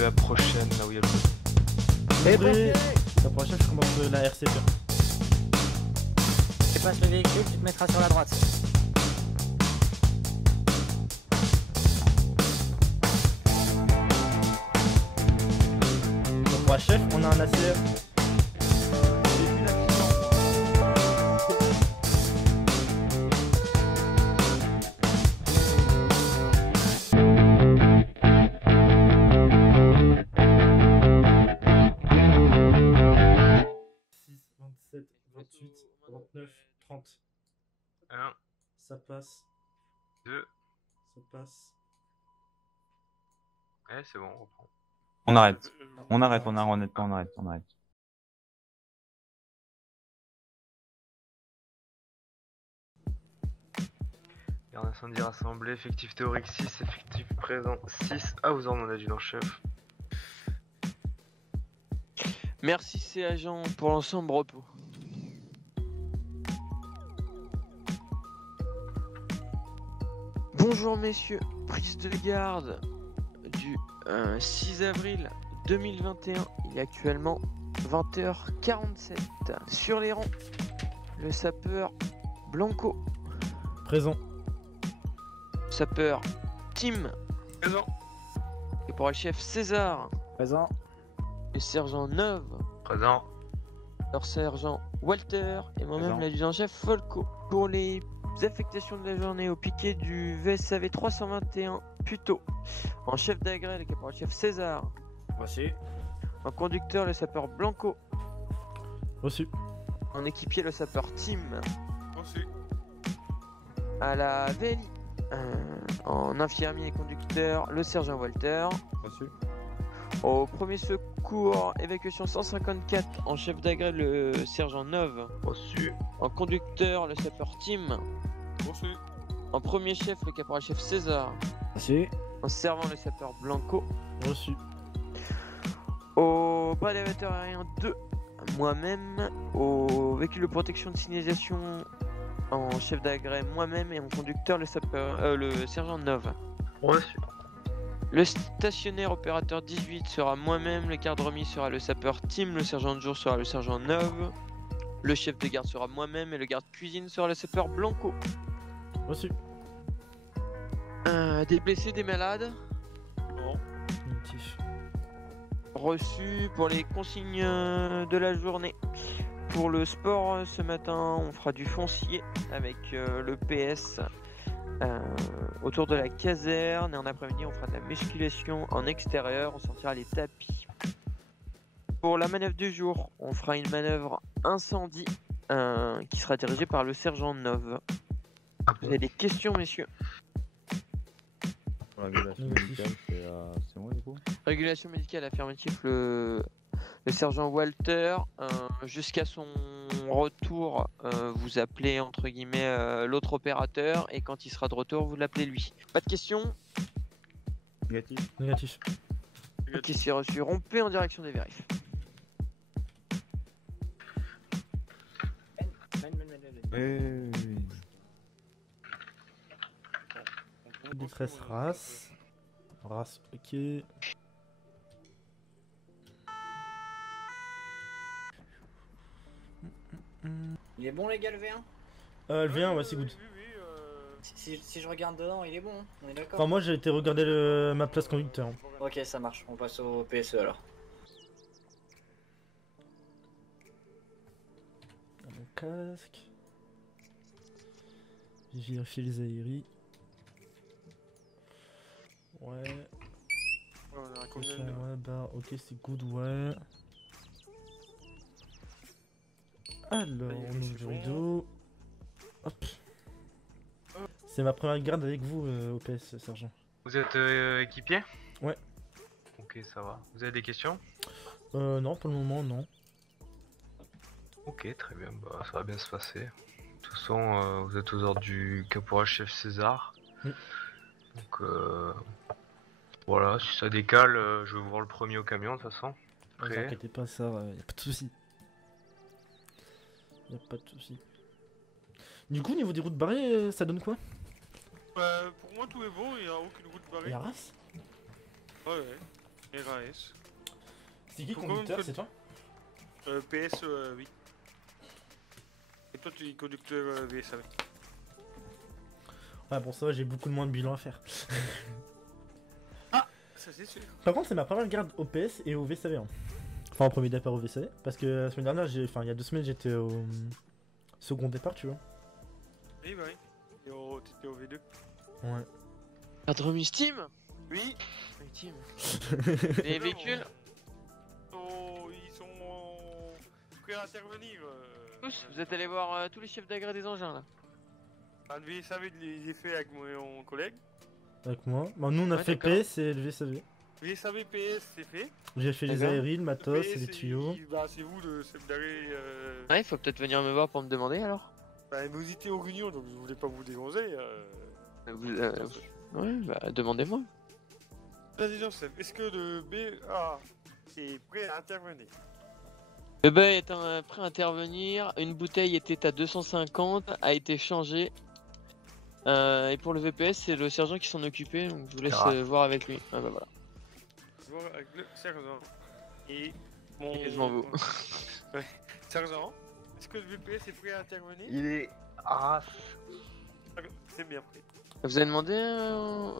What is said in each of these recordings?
vais à la prochaine, là où il y a le... Les pompiers! La prochaine, je commence la RCP. Tu passes le véhicule, tu te mettras sur la droite. Donc pour la chef, on a un ACR. Un, Ça passe. 2, Ça passe. ouais, c'est bon, on reprend. On arrête. On arrête, honnêtement, on arrête. Garde incendie rassemblé, effectif théorique 6, effectif présent 6. Ah, vous en adjudant-chef. Merci ces agents pour l'ensemble repos. Bonjour messieurs, prise de garde du 6 avril 2021, il est actuellement 20h47. Sur les rangs, le sapeur Blanco, Présent. sapeur Tim, Présent. et pour le chef César, Présent. le sergent Neuve, Présent. leur sergent Walter et moi-même Présent. l'adjudant-chef Folco. Pour les affectations de la journée au piquet du VSAV 321 Puto, en chef d'agrès le caporal-chef César, Voici. en conducteur le sapeur Blanco, Reçu. en équipier le sapeur Tim, Reçu. à la VLI, en infirmier et conducteur le sergent Walter, Reçu. au premier secours évacuation 154 en chef d'agrès le sergent Neuve, Reçu. en conducteur le sapeur Tim, Reçu. en premier chef le caporal-chef César, Voici. en servant le sapeur Blanco, Reçu. au bas élévateur aérien 2, moi-même, au véhicule de protection de signalisation en chef d'agrès moi-même et en conducteur le sapeur, le sergent Neuve. Reçu. Le stationnaire opérateur 18 sera moi-même, le garde remis sera le sapeur Tim, le sergent de jour sera le sergent Neuve, le chef de garde sera moi-même et le garde cuisine sera le sapeur Blanco. Reçu. Des blessés, des malades Négatif. reçus pour les consignes de la journée. Pour le sport, ce matin, on fera du foncier avec le PS autour de la caserne. Et en après-midi, on fera de la musculation en extérieur. On sortira les tapis. Pour la manœuvre du jour, on fera une manœuvre incendie qui sera dirigée par le sergent Neuve. Vous avez des questions, messieurs? Pour la régulation Négatif. médicale, c'est moi du coup. Régulation médicale affirmative, le sergent Walter, jusqu'à son retour, vous appelez entre guillemets l'autre opérateur et quand il sera de retour, vous l'appelez lui. Pas de questions? Négatif. Négatif. Ok, c'est reçu. Rompez en direction des vérifs. Oui. Détresse race. Race, ok. Il est bon, les gars, le V1? Le V1, ouais, c'est good. Si je regarde dedans, il est bon, hein, on est d'accord? Enfin, moi j'ai été regarder ma place conducteur. Ok, ça marche. On passe au PSE alors. Mon casque. J'ai vérifié les aéries. Ouais. Ouais, bah, ok, c'est good, ouais. Alors, on ouvre le rideau. Hop. C'est ma première garde avec vous, OPS, sergent. Vous êtes équipier? Ouais. Ok, ça va. Vous avez des questions? Non, pour le moment, non. Ok, très bien, bah, ça va bien se passer. De toute façon, vous êtes aux ordres du caporal-chef César. Oui. Donc, voilà, si ça décale, je vais vous voir le premier au camion, de toute façon. Ne vous Prêt? inquiétez pas, ça, y a pas de soucis. Y a pas de soucis. Du coup, au niveau des routes barrées, ça donne quoi? Bah, pour moi tout est bon, il n'y a aucune route barrée. La race? Ouais, ouais. RAS. C'est qui Faut conducteur, quand même c'est toi? PS, oui. Et toi, tu es conducteur VSAV. Ouais, bon, ça va, j'ai beaucoup de moins de bilan à faire. Ça, c'est sûr. Par contre, c'est ma première garde au PS et au VSAV. Hein. Enfin, au premier départ au VSAV. Parce que la semaine dernière, enfin, il y a 2 semaines, j'étais au second départ, tu vois. Oui, bah oui. Et t'étais au V2. Ouais. T'as remis Steam? Oui. Team. Les véhicules? Oh, ils sont prêts à intervenir. Tous? Vous êtes allés voir tous les chefs d'agrès des engins là? Le VSAV, il est fait avec mon collègue. Avec moi. Bah, nous, on a Ouais, fait d'accord. PS et le VSAV. VSAV PS, c'est fait. J'ai fait les D'accord. aériles, le matos et PS, les tuyaux. bah, c'est vous le chef d'arrêt. Ouais, il faut peut-être venir me voir pour me demander alors. Bah, vous étiez aux réunions, donc je voulais pas vous dégoncer. Ouais, bah demandez-moi. Vas-y, Joseph, est-ce que le BA est prêt à intervenir? Le bain est prêt à intervenir, une bouteille était à 250, a été changée. Et pour le VPS, c'est le sergent qui s'en occupait, donc je vous laisse voir avec lui. Ah bah voilà. Voir avec le sergent. Et mon. Et je m'en vais. Ouais. Sergent, est-ce que le VPS est prêt à intervenir? Il est. Ah, C'est bien prêt. Vous avez demandé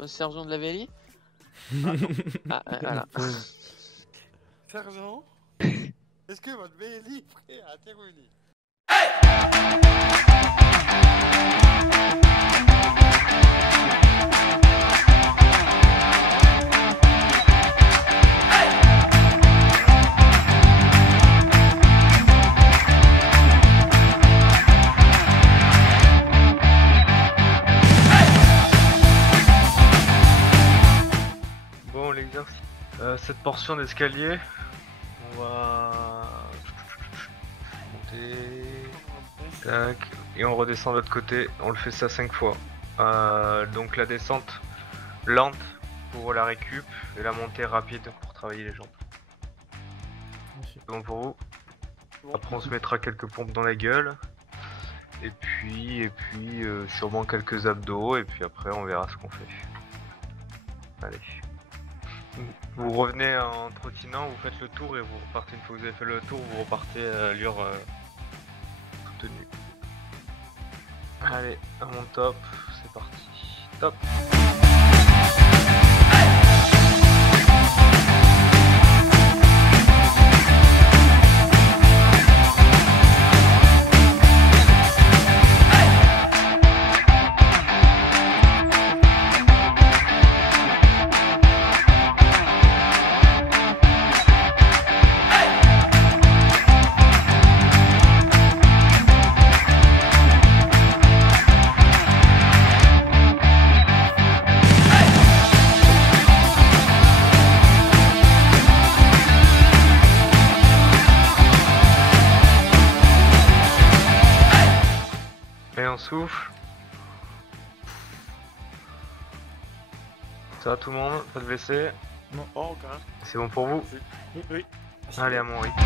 au sergent de la VLI? Voilà. Sergent, est-ce que votre BLI est prêt à intervenir? bon, les gars, cette portion d'escalier, on va monter, tac, et on redescend de l'autre côté. On le fait ça 5 fois. Donc la descente lente pour la récup et la montée rapide pour travailler les jambes. C'est bon pour vous? Bon. Après on se mettra quelques pompes dans la gueule. Et puis sûrement quelques abdos et puis après on verra ce qu'on fait. Allez. Vous revenez en trottinant, vous faites le tour et vous repartez. Une fois que vous avez fait le tour, vous repartez à allure soutenue. Allez, à mon top, c'est parti. Top. Et on souffle. Ça va tout le monde? Pas de blessés? Oh, ok. C'est bon pour vous? Oui. Allez à mon rythme.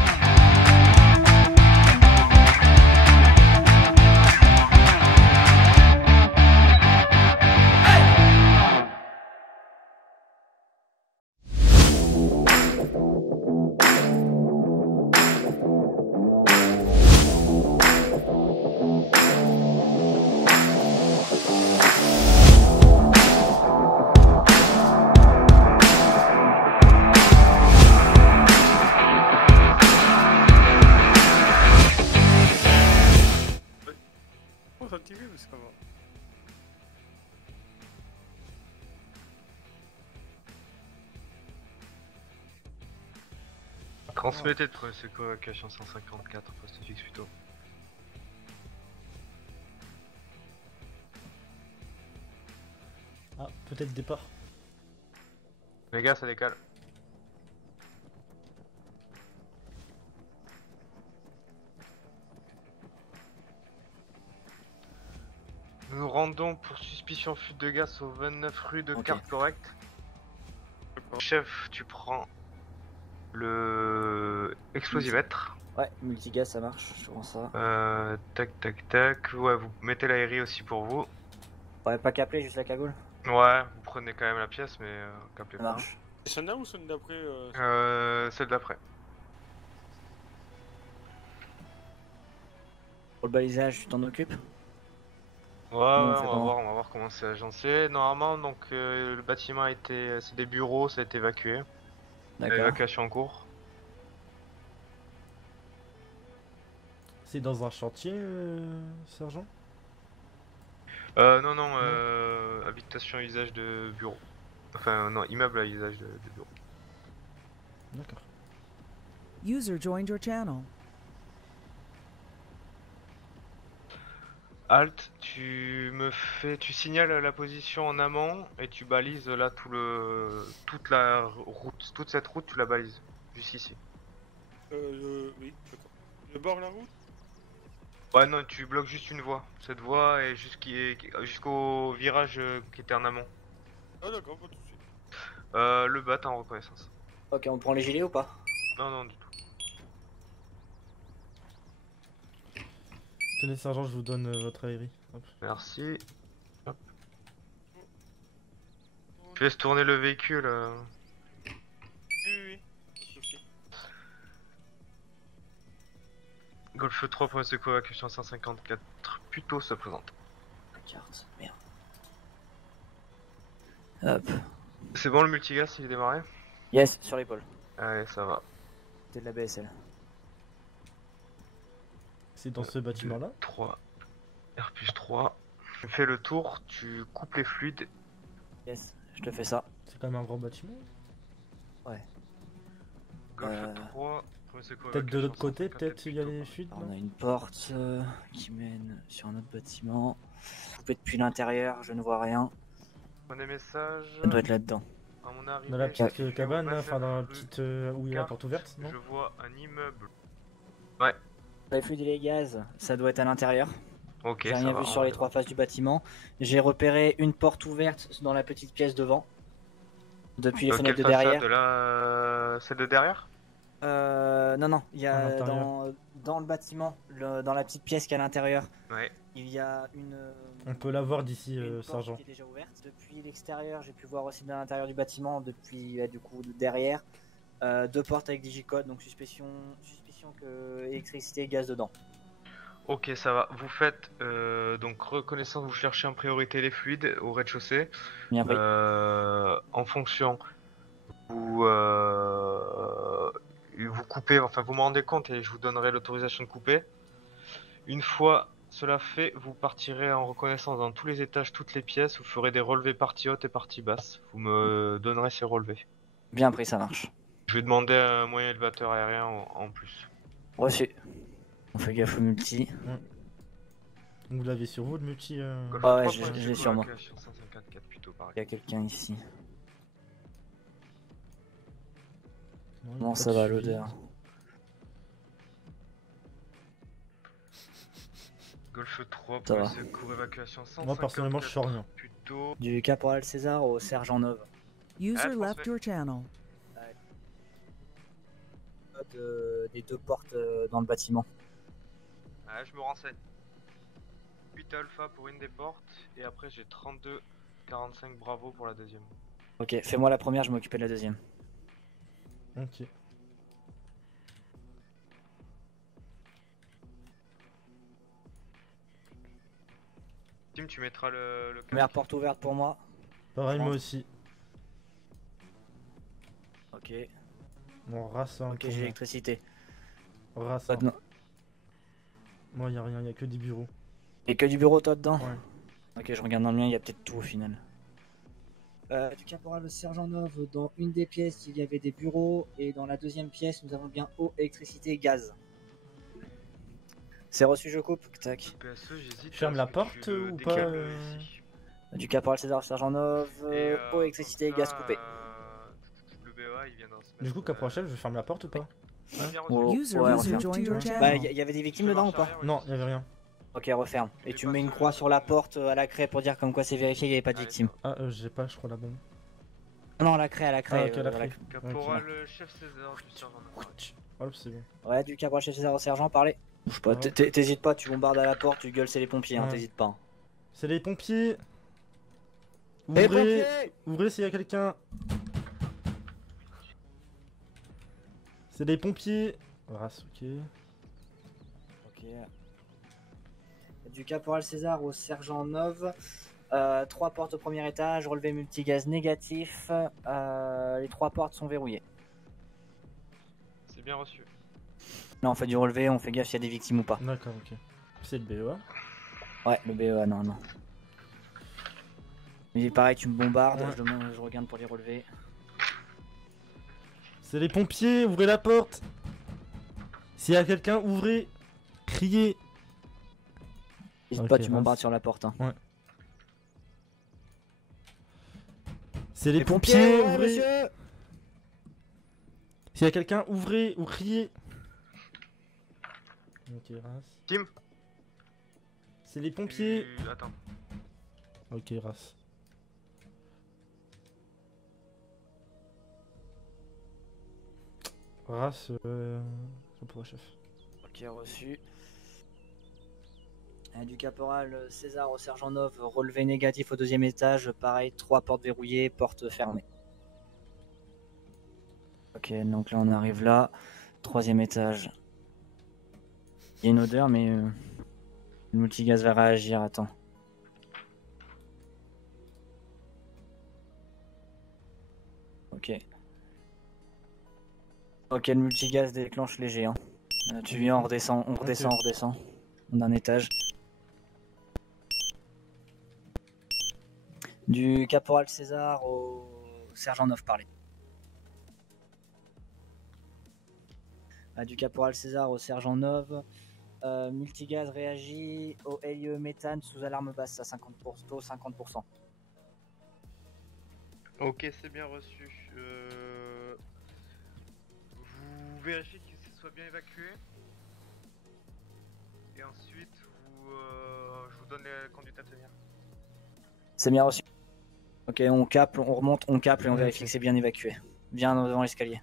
Oh, ça tire, mais ça va. Transmettez de ce covocation 154, poste fixe plutôt. Ah, peut-être départ. Les gars, ça décale. Nous nous rendons pour suspicion fuite de gaz au 29 rue de Ok. carte correcte. Chef, tu prends le explosivètre. Ouais, multigaz ça marche, je prends ça. Tac tac tac. Ouais, vous mettez l'aérie aussi pour vous. Ouais, pas capé, juste la cagoule. Ouais, vous prenez quand même la pièce, mais capez Ça pas. marche. C'est celle-là ou celle d'après Celle d'après. Pour le balisage, tu t'en occupes? Ouais, on fait comment? on va voir comment c'est agencé. Normalement, donc le bâtiment a été, c'est des bureaux, ça a été évacué. D'accord. Évacuation en cours. C'est dans un chantier, sergent? Non, habitation à usage de bureau. Enfin, non, immeuble à usage de bureau. D'accord. User joined your channel. Alt, tu signales la position en amont et tu balises là toute la route, toute cette route, tu la balises jusqu'ici. Oui, d'accord. Le bord de la route? Ouais, non, tu bloques juste une voie. Cette voie est jusqu'au virage qui était en amont. Ah d'accord, pas tout de suite. Le bas, t'es en reconnaissance. Ok, on prend les gilets ou pas? Non, non, du tout. Tenez, sergent, je vous donne votre aérie. Hop. Merci. Hop. Je laisse tourner le véhicule. Oui. Souci. Golf 3 pour secours évacuation 154. Plutôt se présente. Carte, merde. Hop. C'est bon, le multigas il est démarré? Yes, sur l'épaule. Allez, ça va. C'est de la BSL. C'est dans ce bâtiment-là? 3. R+3. Tu fais le tour, tu coupes les fluides. Yes, je te fais ça. C'est quand même un grand bâtiment. Golf 3. Peut-être de l'autre côté, peut-être il y a les fuites. Alors, on a une porte qui mène sur un autre bâtiment. Coupé depuis l'intérieur, je ne vois rien. Prenez message. Ça doit être là-dedans. À mon arrivée, Dans la petite je vais cabane, vous là, passer enfin dans la le petite où il y a la porte ouverte, non? Je vois un immeuble. Les fluides et les gaz, ça doit être à l'intérieur. Ok, J'ai ça rien va. vu sur les trois faces du bâtiment. J'ai repéré une porte ouverte dans la petite pièce devant. Depuis les fenêtres de Quelle façade derrière. là, celle de derrière? Non, il y À a l'intérieur. dans le bâtiment, dans la petite pièce qui est à l'intérieur, Ouais. il y a une. On peut la voir d'ici, une porte sergent. qui est déjà ouverte. Depuis l'extérieur, j'ai pu voir aussi de l'intérieur du bâtiment, depuis du coup derrière, deux portes avec digicode, donc suspicion que électricité et gaz dedans. Ok, ça va. Vous faites donc reconnaissance, vous cherchez en priorité les fluides au rez-de-chaussée. Bien pris. En fonction, vous coupez, enfin vous me rendez compte et je vous donnerai l'autorisation de couper. Une fois cela fait, vous partirez en reconnaissance dans tous les étages, toutes les pièces. Vous ferez des relevés partie haute et partie basse. Vous me donnerez ces relevés. Bien pris, ça marche. Je vais demander un moyen élévateur aérien en plus. Reçu. On fait gaffe au multi. Vous l'avez sur vous, le multi Golf Ah ouais, 3, je point l'ai secours, sur moi. évacuation 154 plutôt, pareil. Il y a quelqu'un ici. Non, il y a Comment pas ça de va suivi. l'odeur? Golf 3, Ça point va. secours, évacuation 154. Moi, personnellement, je sens rien. Plutôt. Du caporal César au sergent Nov. User transfert. left your channel. Des deux portes dans le bâtiment. Ah, je me renseigne. 8 alpha pour une des portes et après j'ai 32 45 bravo pour la deuxième. Ok, fais-moi la première, je m'occupais de la deuxième. Ok. Tim, tu mettras le Première casque. porte ouverte pour moi. Pareil, moi Rentre. aussi. Ok, Bon, race, hein, ok, pour j'ai moi. l'électricité. Race, Pas hein. de no- Moi, y a rien, y a que des bureaux. Et que du bureau toi dedans? Ouais. Ok, je regarde dans le mien, il y a peut-être tout au final. Du caporal sergent Nov, dans une des pièces il y avait des bureaux et dans la deuxième pièce nous avons bien eau, électricité et gaz. C'est reçu, je coupe. Tac. PSE, j'hésite. Ferme à la ce que porte tu le ou pas, décales ici. Du caporal César sergent Nov, Et, eau, électricité et comme gaz ça, coupé. Le BEA il viendra se mettre. Du coup, Cap Rochelle, je ferme la porte ou pas? Bien reçu. Oh, User ouais, user referme. joined your Bah, channel. y avait des victimes dedans ou pas? Non, y avait rien. Ok, referme. Et Et tu pas mets une de- croix sur la porte à la craie pour dire comme quoi c'est vérifié, il n'y avait pas de Allez, victime. Ah, j'ai pas, je crois, la bombe. Non, à la craie, à la craie. Ah, ok, la voilà. craie. Caporal chef César du sergent. Hop, c'est bon. Ouais, du caporal chef César au sergent, parlez. Bouge pas, Ouais. t'hésites pas, tu bombardes à la porte, tu gueules, c'est les pompiers, hein, Ouais. t'hésites pas. C'est les pompiers. Les Ouvrez, pompiers ouvrez s'il y a quelqu'un. C'est les pompiers. Race, ok. Ok. Du caporal César au sergent Nove. 3 portes au premier étage, relevé multigaz négatif. Les 3 portes sont verrouillées. C'est bien reçu. Là on fait du relevé, on fait gaffe s'il y a des victimes ou pas. D'accord, ok. C'est le BEA. Ouais, le BEA, non. Mais pareil, tu me bombardes, Ouais. je regarde pour les relever. C'est les pompiers, ouvrez la porte. S'il y a quelqu'un, ouvrez. Criez. N'hésite Ok, pas, tu mince. bombardes sur la porte. Hein. C'est les pompiers, ouais, ouvrez. monsieur. S'il y a quelqu'un, ouvrez ou criez. Ok, race. Tim. C'est les pompiers. Attends. Ok, race. Race, je pourrais chef. Ok, reçu. Du caporal César au sergent Nove, relevé négatif au 2e étage. Pareil, 3 portes verrouillées, portes fermées. Ok, donc là on arrive là. 3e étage. Il y a une odeur, mais le multigaz va réagir. Attends. Ok. Ok, le multigaz déclenche léger. Hein. Tu viens, on redescend. D'un étage. Du caporal César au sergent Nove, parler. Du caporal César au sergent Nove. Multigaz réagit au LIE méthane sous alarme basse à 50%. Ok, c'est bien reçu. Vous vérifiez que ce soit bien évacué. Et ensuite, je vous donne les conduites à tenir. C'est bien reçu. Ok, on capte, on remonte, on capte et on Ok. vérifie que c'est bien évacué. Bien devant l'escalier.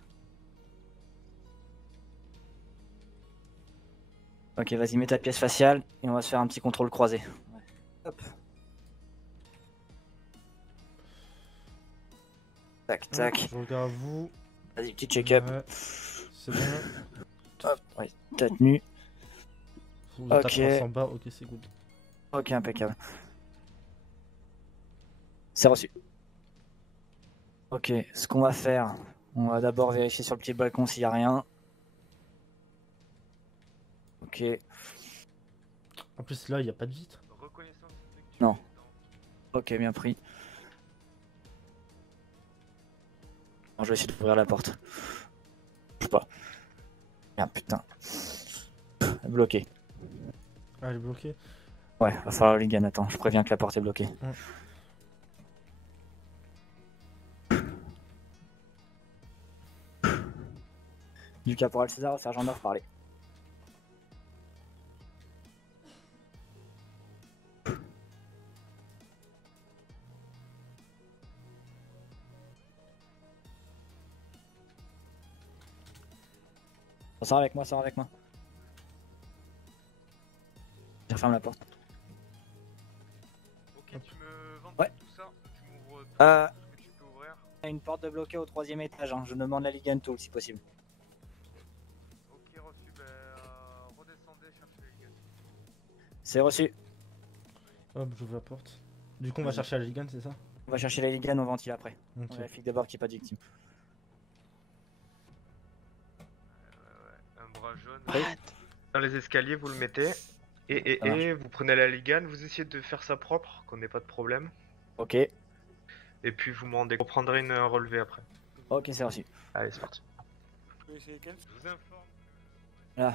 Ok, vas-y, mets ta pièce faciale et on va se faire un petit contrôle croisé. Hop. Tac, tac. Je regarde vous. Vas-y, petit check-up. Ouais. C'est bon. Hop, ouais, ta tenue. Vous êtes à Ok. 300 bas, ok, c'est good. Ok, impeccable. C'est reçu. Ok, ce qu'on va faire, on va d'abord vérifier sur le petit balcon s'il n'y a rien. Ok, En plus, là, il n'y a pas de vitre. Reconnaissance effectuée. Non. ok, bien pris. Bon, je vais essayer d'ouvrir la porte. Je sais pas. Ah putain. Bloqué. Ah, elle est bloquée. Ouais, va falloir le gun, attends, je préviens que la porte est bloquée. Du caporal César au sergent Nove, parler. Sors avec moi, sors avec moi. Je referme la porte. Ok, tu me vends Ouais. tout ça. Tu m'ouvres tout Euh, ce que tu peux ouvrir. Il y a une porte de bloquée au 3e étage, hein. Je demande la Ligue Tool si possible. Ok, reçu. Redescendez, cherchez les gars. C'est reçu. Hop, j'ouvre la porte. Du coup, on va chercher la Ligan, c'est ça? On va chercher la Ligue on ventile après. Ok. On vérifie d'abord qu'il n'y ait pas de victime. Un bras jaune. Oui. Dans les escaliers, vous le mettez. Et vous prenez la ligane, vous essayez de faire ça propre, qu'on n'ait pas de problème. Ok, Et puis vous vous prendrez un relevé après. ok, c'est reçu. Allez, c'est parti. Vous pouvez essayer quel Je vous informe. Là.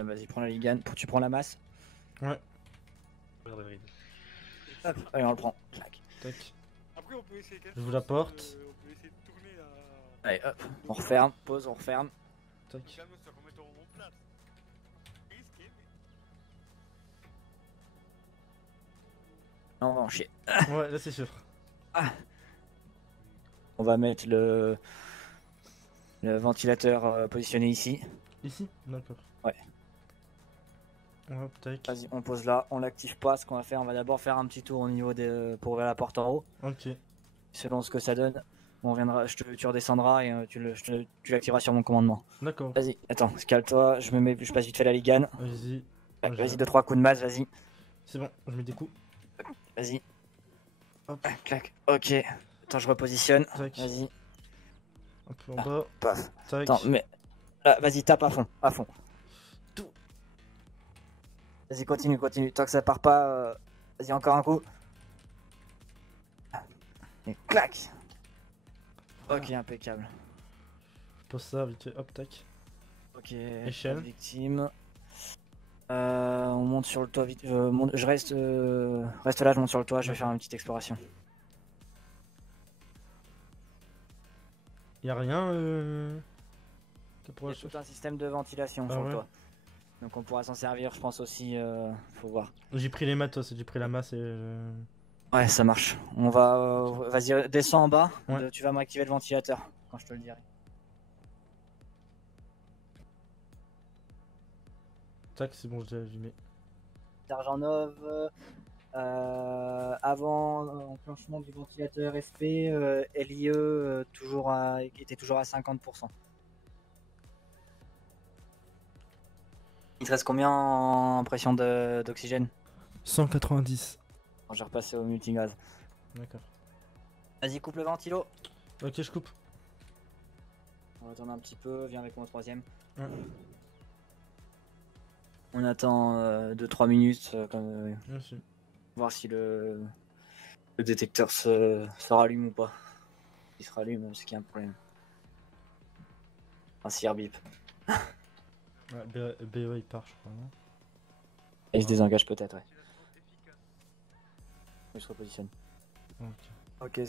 Ah, vas-y, prends la Ligue Tu prends la masse. Ouais. Hop, allez, on le prend. Clac. Tac. Après, on peut essayer quel J'ouvre la porte. On peut essayer de tourner la. Allez, hop, on referme, pause, on referme. Tac. Calme, ça remet en place. Risqué, mais. Non, on va en chier. Ouais, là, c'est sûr. On va mettre le ventilateur positionné ici. Ici? D'accord. Ouais. Hop, tac. Vas-y, on pose là, on l'active pas. Ce qu'on va faire, on va d'abord faire un petit tour au niveau pour ouvrir la porte en haut. Ok. Selon ce que ça donne. On reviendra, tu redescendras et tu l'activeras sur mon commandement. D'accord. Vas-y, attends, calme-toi, je passe vite fait la ligane. Vas-y. Vas-y, 2-3 coups de masse, vas-y. C'est bon, je mets des coups. Vas-y. Hop. Clac. Ok. Attends, je repositionne. Tac. Vas-y. Un peu en bas. Paf. Tac. Attends, mais. Là, vas-y, tape à fond. À fond. Tout. Vas-y, continue. Tant que ça part pas. Vas-y, encore un coup. Et clac. Ok, impeccable. Je pose ça vite fait. Hop, tac. Ok. Échelle. Victime. On monte sur le toit vite. Je reste là, je monte sur le toit, je vais faire une petite exploration. Y'a rien Il y a tout un système de ventilation Ah sur ouais. le toit. Donc on pourra s'en servir, je pense aussi. Faut voir. J'ai pris les matos, j'ai pris la masse et. Ouais, ça marche. On va. Vas-y, descends en bas. Ouais. Tu vas m'activer le ventilateur quand je te le dirai. Tac, c'est bon, je l'ai allumé. Sergent Nov. Avant enclenchement du ventilateur SP, LIE était toujours à 50%. Il te reste combien en pression d'oxygène? 190. Bon, je vais repasser au multigaz. D'accord. Vas-y, coupe le ventilo. Ok, je coupe. On va attendre un petit peu, viens avec moi au troisième. Ouais. On attend 2-3 minutes, Merci. voir si le détecteur se rallume ou pas. Il se rallume, c'est qu'il y a un problème. Un CR bip. Ouais, BE il part, je crois, non? Et il se désengage peut-être, ouais. Il se repositionne. Ok.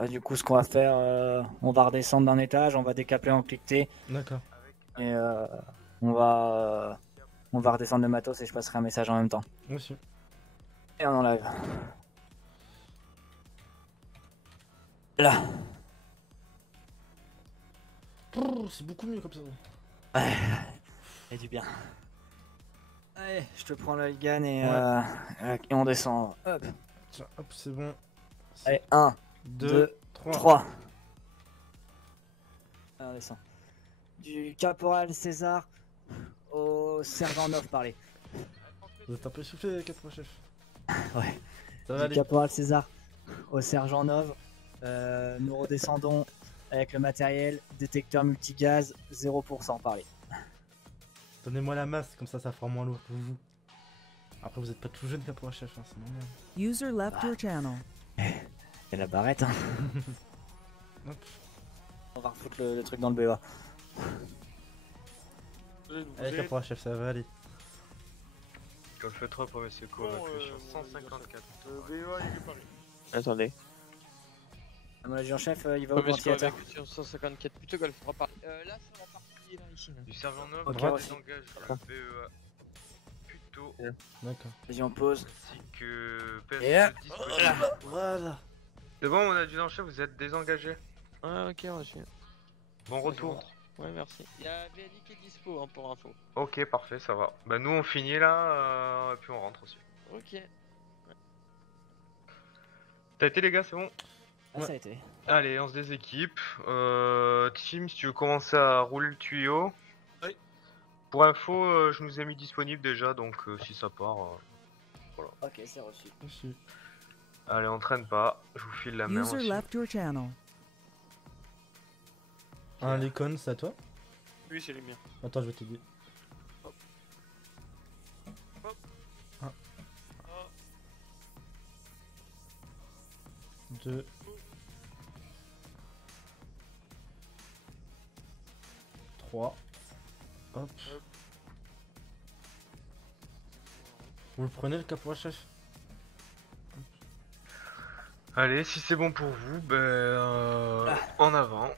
Ok, du coup, ce qu'on va faire, on va redescendre d'un étage, on va décapler en clic T, D'accord. et on va redescendre le matos et je passerai un message en même temps. Merci. Et on enlève. Là. C'est beaucoup mieux comme ça. Et du bien. Allez, je te prends le gun et on descend. Hop. Tiens, hop, c'est bon. Allez, 1, 2, 2, 3. 3. Allez, on descend. Du caporal César au sergent Nov parler. Vous êtes un peu essoufflé, les 4 chefs. Ouais. Ça va Du aller. caporal César au sergent Nov. Nous redescendons avec le matériel, détecteur multigaz, 0% parler. Donnez-moi la masse, comme ça fera moins lourd pour vous. Après, vous êtes pas tout jeune qu'un pour chef, hein, c'est normal. User left your channel. Et la barrette, hein. Hop. On va refoutre le truc dans le BA. Allez, caporal chef, ça va aller. Comme fait 3 premiers secours, Bon, évacuation 154. BEA, il est Paris. Attendez. À mon adjudant chef, il va au Premier score ventilateur. évacuation 154 plutôt golf. On va parler. Là, ça va partir là, ici. Là. Du sergent Nov, Ok, droite aussi. désengage BEA plutôt, D'accord. Vas-y, on pose. ainsi que Et hop. PS disponible. Voilà. C'est bon, mon adjudant chef, vous êtes désengagé. Ah, ok, reçu. Bon retour. Ouais, merci. Il y a VLI qui est dispo hein, pour info. Ok, parfait, ça va. Bah nous on finit là, et puis on rentre aussi. Ok. T'as été les gars, c'est bon? Ah, Ouais. ça a été. Allez, on se déséquipe. Team, si tu veux commencer à rouler le tuyau. Oui. Pour info, je nous ai mis disponible déjà, donc si ça part... Ok, c'est reçu. Merci. Allez, on traîne pas, je vous file la main User aussi. left your channel. Un Lincoln, c'est à toi? Oui, c'est les miens. Attends, je vais t'aider. Hop. Hop. Un. Ah. 2. 3. Hop. Hop. Vous le prenez le caporal chef? Allez, si c'est bon pour vous, en avant.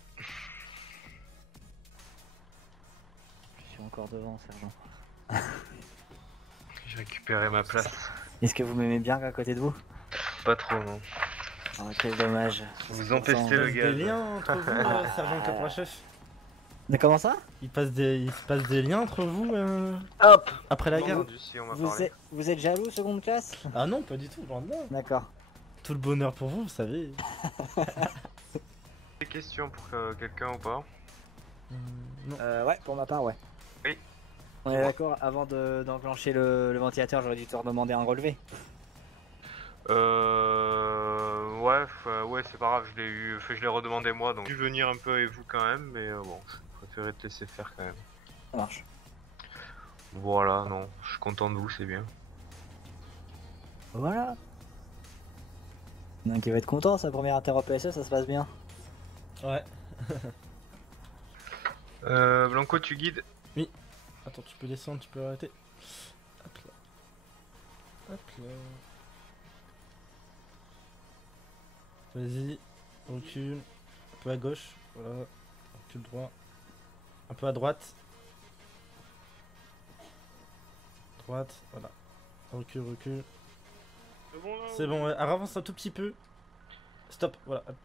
Je suis encore devant, sergent. J'ai récupéré ma place. Est-ce que vous m'aimez bien à côté de vous? Pas trop, non. Oh, quel dommage. Vous empestez le Des gaz. liens entre vous, sergent et caporal chef? Mais comment ça? Il se passe des liens entre vous Hop. après la guerre? Entendu, si on m'a parlé. Vous êtes jaloux, seconde classe? Ah non, pas du tout, loin de là. D'accord. Tout le bonheur pour vous, vous savez. Des questions pour quelqu'un ou pas? Non. Ouais, pour ma part, ouais. Oui. On est d'accord, avant d'enclencher le ventilateur, j'aurais dû te redemander un relevé. Ouais, ouais, c'est pas grave, je l'ai eu, je l'ai redemandé moi, donc j'ai dû venir un peu avec vous quand même, mais bon, je préférais te laisser faire quand même. Ça marche. Voilà, non, je suis content de vous, c'est bien. Voilà. Il y en a un qui va être content, sa première inter au PSE, ça se passe bien. Ouais. Blanco, tu guides? Attends, tu peux descendre, tu peux arrêter. Hop là. Hop là. Vas-y, recule. Un peu à gauche, voilà. Recule droit. Un peu à droite. Droite, voilà. Recule, recule. C'est bon là C'est bon, ouais. Alors, avance un tout petit peu. Stop, voilà. Hop.